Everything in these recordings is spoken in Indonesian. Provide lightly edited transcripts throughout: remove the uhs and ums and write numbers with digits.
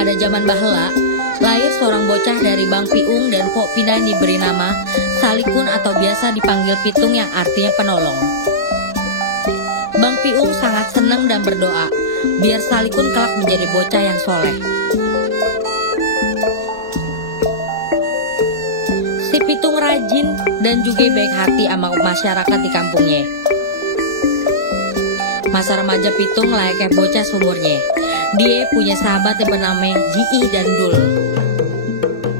Pada zaman baheula, lahir seorang bocah dari Bang Piung dan Pok Pina yang diberi nama Salikun atau biasa dipanggil Pitung yang artinya penolong. Bang Piung sangat senang dan berdoa biar Salikun kelak menjadi bocah yang soleh. Si Pitung rajin dan juga baik hati sama masyarakat di kampungnya. Masa remaja Pitung layaknya bocah seumurnya. Dia punya sahabat yang bernama Ji dan Dul.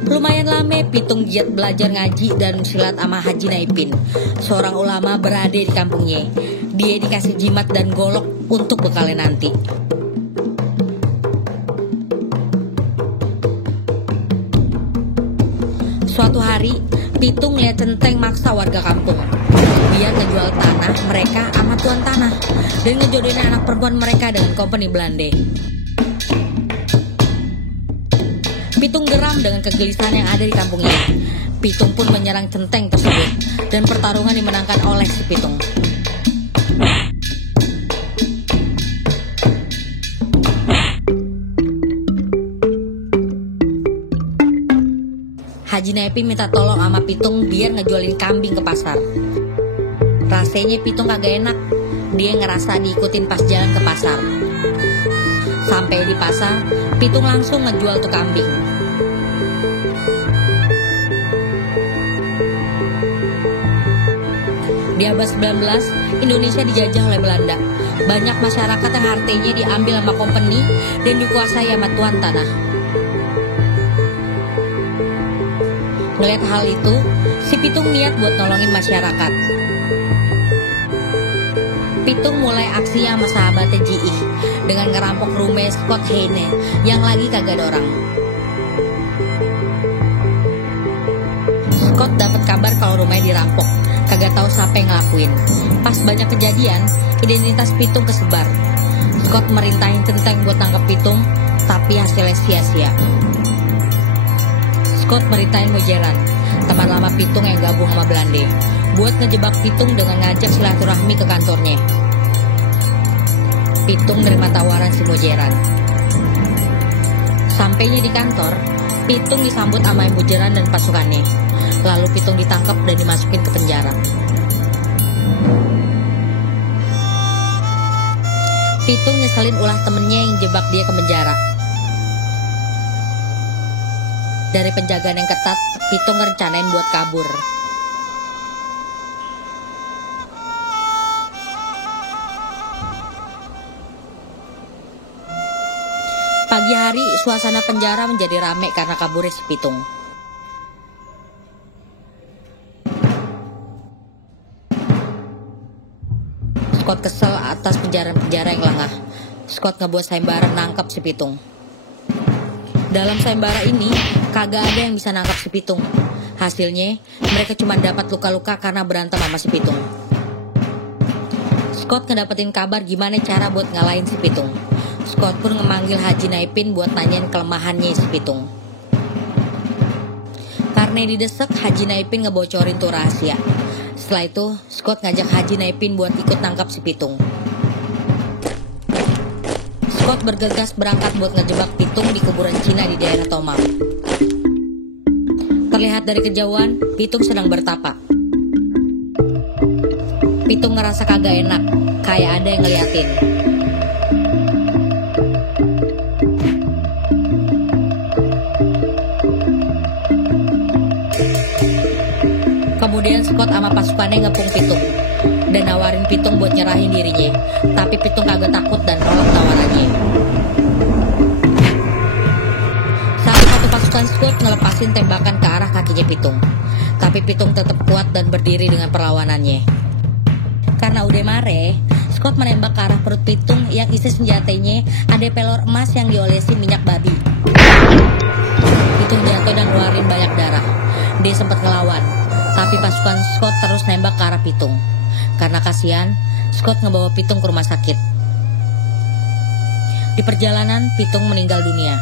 Lumayan lama Pitung giat belajar ngaji dan silat sama Haji Naipin, seorang ulama berada di kampungnya. Dia dikasih jimat dan golok untuk bekalnya nanti. Suatu hari, Pitung lihat centeng maksa warga kampung. Dia ngejual tanah mereka sama tuan tanah dan ngejodohin anak perempuan mereka dengan company Belanda. Pitung geram dengan kegelisahan yang ada di kampungnya. Pitung pun menyerang centeng tersebut dan pertarungan dimenangkan oleh si Pitung. Haji Naipin minta tolong sama Pitung biar ngejualin kambing ke pasar. Rasanya Pitung kagak enak. Dia ngerasa diikutin pas jalan ke pasar. Sampai di pasar, Pitung langsung ngejual tuh kambing. Di abad 19, Indonesia dijajah oleh Belanda. Banyak masyarakat yang hartanya diambil sama company dan dikuasai sama tuan tanah. Ngeliat hal itu, si Pitung niat buat nolongin masyarakat. Pitung mulai aksinya sama sahabatnya Ji dengan ngerampok rumah Scott Heine yang lagi kagak ada orang. Scott dapat kabar kalau rumahnya dirampok, kagak tahu siapa yang ngelakuin. Pas banyak kejadian, identitas Pitung kesebar. Scott merintahin centeng buat nangkep Pitung, tapi hasilnya sia-sia. Scott merintahin Mujeran, teman lama Pitung yang gabung sama Belanda, buat ngejebak Pitung dengan ngajak silaturahmi ke kantornya. Pitung nerima tawaran si Mujeran. Sampainya di kantor, Pitung disambut sama Mujeran dan pasukannya. Lalu Pitung ditangkap dan dimasukin ke penjara. Pitung nyeselin ulah temennya yang jebak dia ke penjara. Dari penjagaan yang ketat, Pitung ngerencanain buat kabur. Pagi hari, suasana penjara menjadi rame karena kaburnya si Pitung. Scott kesel atas penjara-penjara yang lengah. Scott ngebuat sayembara nangkap si Pitung. Dalam sayembara ini, kagak ada yang bisa nangkap si Pitung. Hasilnya, mereka cuma dapat luka-luka karena berantem sama si Pitung. Scott ngedapetin kabar gimana cara buat ngalahin si Pitung. Scott pun ngemanggil Haji Naipin buat nanyain kelemahannya si Pitung. Karena didesak, Haji Naipin ngebocorin tuh rahasia. Setelah itu, Scott ngajak Haji Naipin buat ikut nangkap si Pitung. Scott bergegas berangkat buat ngejebak Pitung di kuburan Cina di daerah Tomam. Terlihat dari kejauhan, Pitung sedang bertapa. Pitung ngerasa kagak enak, kayak ada yang ngeliatin. Kemudian Scott sama pasukannya ngepung Pitung dan nawarin Pitung buat nyerahin dirinya. Tapi Pitung kagak takut dan nolak tawarannya. Salah satu pasukan Scott ngelepasin tembakan ke arah kakinya Pitung. Tapi Pitung tetap kuat dan berdiri dengan perlawanannya. Karena udah marah, Scott menembak ke arah perut Pitung yang isi senjatanya ada pelor emas yang diolesin minyak babi. Pitung jatuh dan ngeluarin banyak darah. Dia sempat ngelawan, tapi pasukan Scott terus nembak ke arah Pitung. Karena kasihan, Scott ngebawa Pitung ke rumah sakit. Di perjalanan, Pitung meninggal dunia.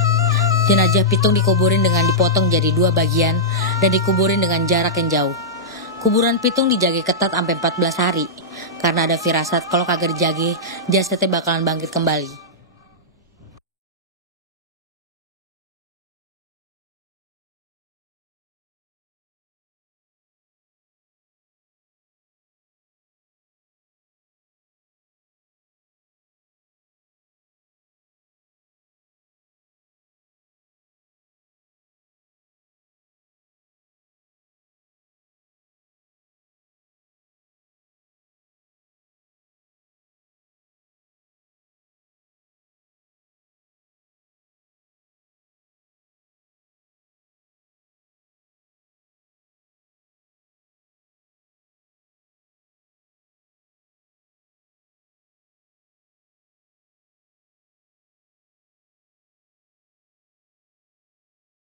Jenazah Pitung dikuburin dengan dipotong jadi 2 bagian dan dikuburin dengan jarak yang jauh. Kuburan Pitung dijaga ketat sampai 14 hari. Karena ada firasat kalau kagak dijaga, jasadnya bakalan bangkit kembali.